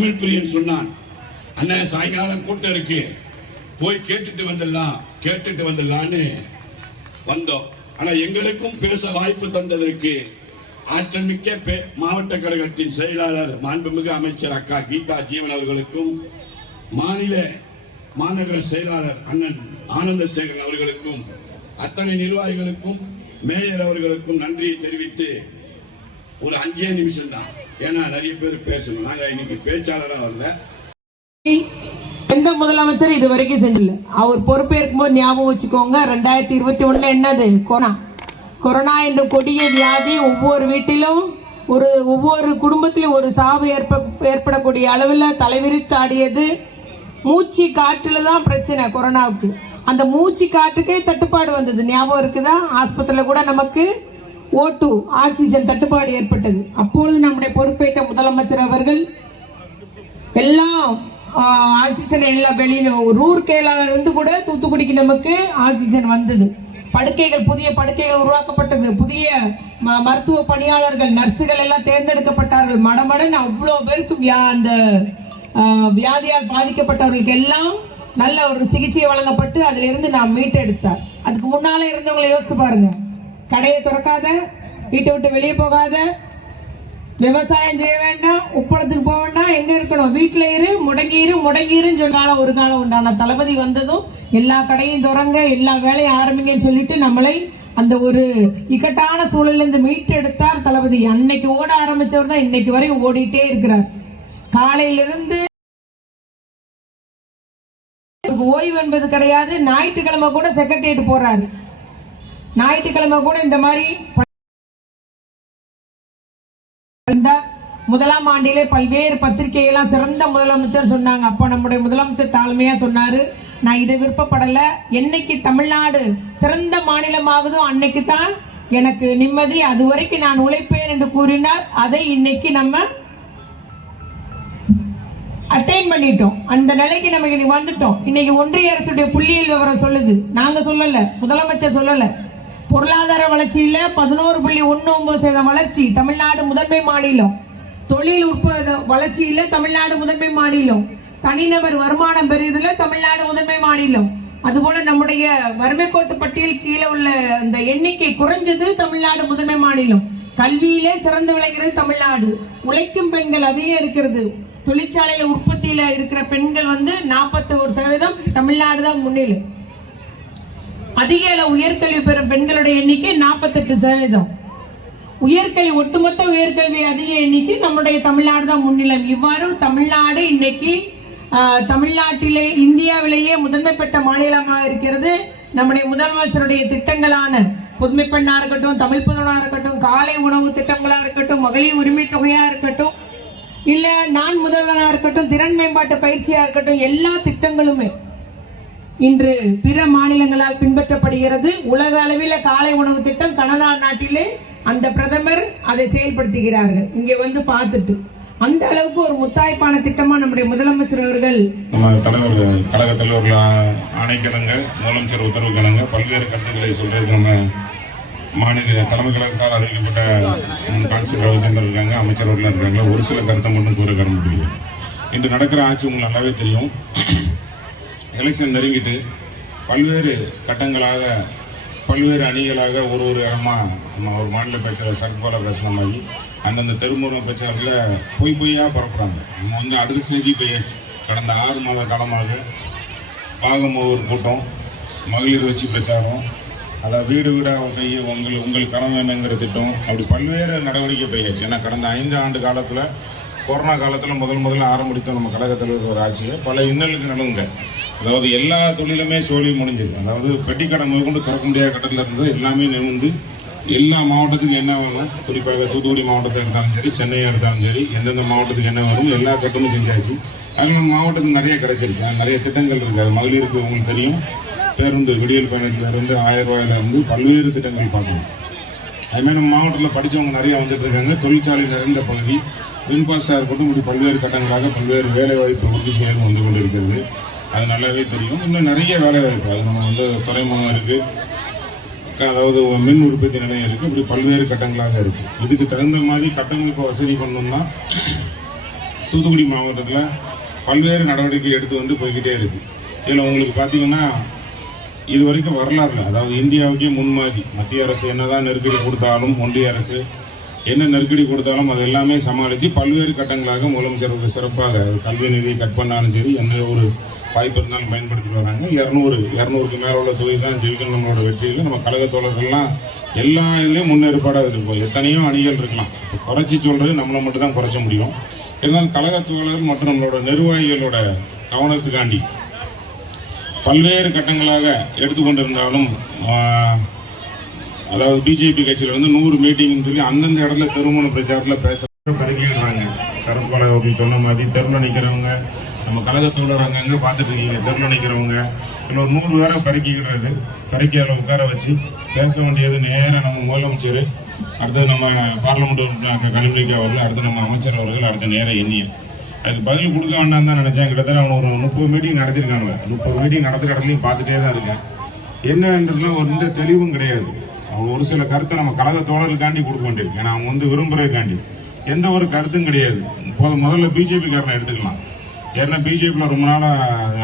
தமிழ் பிரியன் சொன்னான், அண்ணன் சாயங்காலம் கூட்டம் இருக்கு, போய் கேட்டுட்டு வந்துடலான்னு வந்தோம். ஆனா எங்களுக்கும் பேச வாய்ப்பு தந்ததற்கு ஆற்றல் மிக்க மாவட்ட கழகத்தின் செயலாளர் மாண்புமிகு அமைச்சர் அக்கா கீதா ஜீவன் அவர்களுக்கும், மாநகர செயலாளர் அண்ணன் ஆனந்தசேகரன் அவர்களுக்கும், அத்தனை நிர்வாகிகளுக்கும், மேயர் அவர்களுக்கும் நன்றியை தெரிவித்து ஒரு 5 நிமிஷம் தான், ஏன்னா நிறைய பேர் பேசணும். நாங்க இன்னைக்கு பேச்சாளராக வரல. எந்த முதலமைச்சர் இது வரைக்கும் செஞ்சல. அவர் பொறுப்பேற்கும் போது ஞாபகம் வச்சுக்கோங்க, 2021 என்னது கொரோனா என்ற கொடிய வியாதி ஒவ்வொரு வீட்டிலும் ஒவ்வொரு குடும்பத்திலும் ஒரு சாவு ஏற்படக்கூடிய அளவில் தலைவிரித்து ஆடியது. மூச்சு காற்றுல தான் பிரச்சனை கொரோனாவுக்கு. அந்த மூச்சு காற்றுக்கே தட்டுப்பாடு வந்தது, ஞாபகம் இருக்குதா? ஆஸ்பத்திரியில் கூட நமக்கு O2 ஆக்சிஜன் தட்டுப்பாடு ஏற்பட்டது. அப்பொழுது நம்முடைய பொறுப்பேற்ற முதலமைச்சர் அவர்கள் எல்லாம் ஆக்சிஜன் எல்லாம் வெளியில ரூர்கேலால இருந்து கூட தூத்துக்குடிக்கு நமக்கு ஆக்சிஜன் வந்தது. படுக்கைகள், புதிய படுக்கைகள் உருவாக்கப்பட்டது. புதிய மருத்துவ பணியாளர்கள், நர்சுகள் எல்லாம் தேர்ந்தெடுக்கப்பட்டார்கள். மடமடன் அவ்வளோ பேருக்கு அந்த வியாதியால் பாதிக்கப்பட்டவர்களுக்கு எல்லாம் நல்ல ஒரு சிகிச்சை வழங்கப்பட்டு அதிலிருந்து நாம் மீட்டெடுத்தார். அதுக்கு முன்னால இருந்தவங்களை யோசிச்சு பாருங்க. கடையை திறக்காத, வீட்டை விட்டு வெளியே போகாத, விவசாயம் செய்ய வேண்டாம், உப்பளத்துக்கு போக வேண்டாம், எங்க இருக்கணும், வீட்டுல முடங்கிருன்னு சொன்னால ஒரு காலம் உண்டான தளபதி வந்ததும் எல்லா கடையும் திறங்க, எல்லா வேலையும் ஆரம்பிங்கன்னு சொல்லிட்டு நம்மளை அந்த ஒரு இக்கட்டான சூழலில் இருந்து மீட்டெடுத்தார் தளபதி. அன்னைக்கு ஓட ஆரம்பிச்சவர் தான் இன்னைக்கு வரையும் ஓடிட்டே இருக்கிறார். காலையிலிருந்து ஓய்வு என்பது கிடையாது. ஞாயிற்றுக்கிழமை கூட செக்ரட்டரியேட் போறாரு. ஞாயிற்றுக்கிழமை கூட இந்த மாதிரி முதலாம் ஆண்டிலே பல்வேறு பத்திரிகையெல்லாம் சிறந்த முதலமைச்சர் சொன்னாங்க. அப்ப நம்முடைய முதலமைச்சர் தாழ்மையா சொன்னாரு, நான் இதை விருப்பப்படல, என்னைக்கு தமிழ்நாடு சிறந்த மாநிலமாகுதோ அன்னைக்கு தான் எனக்கு நிம்மதி, அது வரைக்கும் நான் உழைப்பேன் என்று கூறினார். அதை இன்னைக்கு நம்ம அட்டைன் பண்ணிட்டோம். அந்த நிலைக்கு நம்ம வந்துட்டோம். இன்னைக்கு ஒன்றிய அரசுடைய புள்ளியியல் விவரம் சொல்லுது, நாங்க சொல்லல, முதலமைச்சர் சொல்லல. பொருளாதார வளர்ச்சியில 11.19% வளர்ச்சி, தமிழ்நாடு முதன்மை மாநிலம். தொழில் வளர்ச்சியில தமிழ்நாடு முதன்மை மாநிலம். தனிநபர் வருமானம் பெறுவதில் தமிழ்நாடு முதன்மை மாநிலம். அதுபோல நம்முடைய வறுமை கோட்டு பட்டியல் கீழே உள்ள அந்த எண்ணிக்கை குறைஞ்சது, தமிழ்நாடு முதன்மை மாநிலம். கல்வியிலே சிறந்து விளங்குகிறது தமிழ்நாடு. உழைக்கும் பெண்கள் அதிகம் இருக்கிறது. தொழிற்சாலையில உற்பத்தியில இருக்கிற பெண்கள் 41%, தமிழ்நாடு தான் முன்னிலை. அதிக அளவு உயர்கல்வி பெறும் பெண்களுடைய எண்ணிக்கை 48%. உயர்கல்வி, ஒட்டுமொத்த உயர்கல்வி அதிக எண்ணிக்கை நம்முடைய தமிழ்நாடு தான் முன்னிலம். இவ்வாறு தமிழ்நாடு இன்னைக்கு தமிழ்நாட்டிலே இந்தியாவிலேயே முதன்மை பெற்ற மாநிலமாக இருக்கிறது. நம்முடைய முதலமைச்சருடைய திட்டங்களான புதுமை பெண்ணா இருக்கட்டும், தமிழ் புதனா இருக்கட்டும், காலை உணவு திட்டங்களா இருக்கட்டும், மகளிர் உரிமை தொகையா இருக்கட்டும், இல்ல நான் முதல்வனா இருக்கட்டும், திறன் மேம்பாட்டு பயிற்சியா இருக்கட்டும், எல்லா திட்டங்களுமே இன்று பிற மாநிலங்களால் பின்பற்றப்படுகிறது. உலக அளவில் காலை உணவு திட்டம் கனடா நாட்டிலே அந்த பிரதமர் அதை செயல்படுத்துகிறார்கள். இங்கே பார்த்துட்டு அந்த அளவுக்கு ஒரு முத்தாய்ப்பான திட்டமா நம்முடைய முதலமைச்சர் அவர்கள், தலைவர், கழக தலைவர்கள் ஆணைக்கிழங்க, முதலமைச்சர் உத்தரவு கிழங்க பல்வேறு கருத்துக்களை சொல்றது. நம்ம மாநில தலைமை கழகத்தால் அறிவிக்கப்பட்ட கான்ஸ்டர் ரவிச்சந்திரன் இருக்காங்க, அமைச்சர்கள் இருக்காங்க. ஒரு சில கருத்தை மட்டும் கூற முடியும். இன்று நடக்கிற ஆட்சி உங்களுக்கு நல்லாவே தெரியும். எலெக்ஷன் நெருங்கிட்டு பல்வேறு கட்டங்களாக, பல்வேறு அணிகளாக ஒரு இடமா நம்ம ஒரு மாநில பேச்சாளர் சர்க்கோல பேசுன மாதிரி அந்தந்த தெருமுறை பிரச்சாரத்தில் பொய்யா பரப்புறாங்க. நம்ம அடுத்த ஸ்டேஜி போயாச்சு. கடந்த 6 மாத காலமாக பாகமோர் கூட்டம், மகளிர் வச்சு பிரச்சாரம், அதாவது வீடு வீடாக உங்கள் கனவு என்னங்கிற திட்டம், அப்படி பல்வேறு நடவடிக்கை போயாச்சு. ஏன்னா கடந்த 5 ஆண்டு காலத்தில், கொரோனா காலத்தில் முதல்ல ஆரம்பித்தோம் நம்ம கழக தலைவர் ஒரு ஆட்சியை. பல இன்னலுக்கு நடுங்க, அதாவது எல்லா தொழிலுமே சோழி முடிஞ்சிருக்கு. அதாவது பெட்டிக்கடை முதற்கொண்டு திறக்க முடியாத கட்டத்தில் இருந்து எல்லாமே நிமிர்ந்து எல்லா மாவட்டத்துக்கும் என்ன வேணும், குறிப்பாக தூத்துக்குடி மாவட்டத்தை எடுத்தாலும் சரி, சென்னையை எடுத்தாலும் சரி, எந்தெந்த மாவட்டத்துக்கு என்ன வரும் எல்லா கட்டமும் செஞ்சாச்சு. அதில் நம்ம மாவட்டத்துக்கு நிறைய கிடைச்சிருக்கு, நிறைய திட்டங்கள் இருக்குது. மகளிருக்கு உங்களுக்கு தெரியும், பேருந்து, விடியல் பயணத்தில் இருந்து 1000 ரூபாயிலிருந்து பல்வேறு திட்டங்கள் பார்க்கணும். அதுமாதிரி நம்ம மாவட்டத்தில் படித்தவங்க நிறையா வந்துட்டு இருக்காங்க. தொழிற்சாலை நிறைந்த பகுதி, மின்பாஸ்டாக இருக்கட்டும், இப்படி பல்வேறு கட்டங்களாக பல்வேறு வேலைவாய்ப்பு உறுதி செய்து வந்து கொண்டு இருக்கிறது. அது நல்லாவே தெரியும். இன்னும் நிறைய வேலைவாய்ப்பு, அது நம்ம துறைமுகம் இருக்குது, அதாவது மின் உற்பத்தி நிலையம் இருக்குது, இப்படி பல்வேறு கட்டங்களாக இருக்குது. இதுக்கு தகுந்த மாதிரி கட்டமைப்பு வசதி பண்ணோம்னா தூத்துக்குடி மாவட்டத்தில் பல்வேறு நடவடிக்கை எடுத்து வந்து போய்கிட்டே இருக்குது. இதில் உங்களுக்கு பார்த்தீங்கன்னா இது வரைக்கும் வரலாறுல, அதாவது இந்தியாவுக்கே முன்மாதிரி, மத்திய அரசு என்னதான் நெருக்கடி கொடுத்தாலும், ஒன்றிய அரசு என்ன நெருக்கடி கொடுத்தாலும் அது எல்லாமே சமாளித்து பல்வேறு கட்டங்களாக முதலமைச்சர் சிறப்பாக கல்வி நிதியை கட் பண்ணாலும் சரி, எந்த ஒரு வாய்ப்பு இருந்தாலும் பயன்படுத்திட்டு வராங்க. 200க்கு மேலே உள்ள தொகுதி தான் ஜெயிக்கணும் நம்மளோட வெற்றியில். நம்ம கழக தோழர்கள்லாம் எல்லா இதுலேயும் முன்னேற்பாடாக இருப்போம். எத்தனையோ அணிகள் இருக்கலாம், குறைச்சி சொல்கிறது நம்மளை மட்டும் தான் குறைச்ச முடியும். இருந்தாலும் கழக தோழர் மற்றும் நம்மளோட நிர்வாகிகளோட கவனத்துக்காண்டி பல்வேறு கட்டங்களாக எடுத்துக்கொண்டிருந்தாலும், அதாவது பிஜேபி கட்சியில் வந்து 100 மீட்டிங்னு சொல்லி அந்தந்த இடத்துல திருமண பிரச்சாரத்தில் பேச பதுக்கிடுறாங்க. சரத்பால் அப்படின்னு சொன்ன மாதிரி தெருவில் நிற்கிறவங்க, நம்ம கழகத்தோழர் அங்கங்கே பார்த்துட்டு இருக்கீங்க, தெருவில் நிற்கிறவங்க இல்லை ஒரு 100 பேரை பறக்கிக்கிறது, பறக்கி அதில் உட்கார வச்சு பேச வேண்டியது நேராக நம்ம முதலமைச்சர், அடுத்தது நம்ம பார்லிமெண்ட் உறுப்பினர் கனிமொழி அவர்கள், அடுத்து நம்ம அமைச்சர் அவர்கள், அடுத்த நேரம் எண்ணியல். அதுக்கு பதில் கொடுக்க வேண்டாம் தான் நினச்சேன். கிட்டத்தட்ட அவன் ஒரு 30 மீட்டிங் நடத்திருக்காங்க. 30 மீட்டிங் நடத்துகிற இடத்துலையும் பார்த்துட்டே தான் இருக்கேன். என்னன்றதுலாம் ஒரு எந்த தெளிவும் கிடையாது. அவங்க ஒரு சில கருத்தை நம்ம கழக தோழர்களுக்காண்டி கொடுக்க வேண்டியிருக்கு. ஏன்னா அவங்க வந்து விரும்புறதுக்காண்டி எந்த ஒரு கருத்தும் கிடையாது. முதல்ல பிஜேபி காரனை எடுத்துக்கலாம். ஏன்னா பிஜேபியில் ரொம்ப நாளாக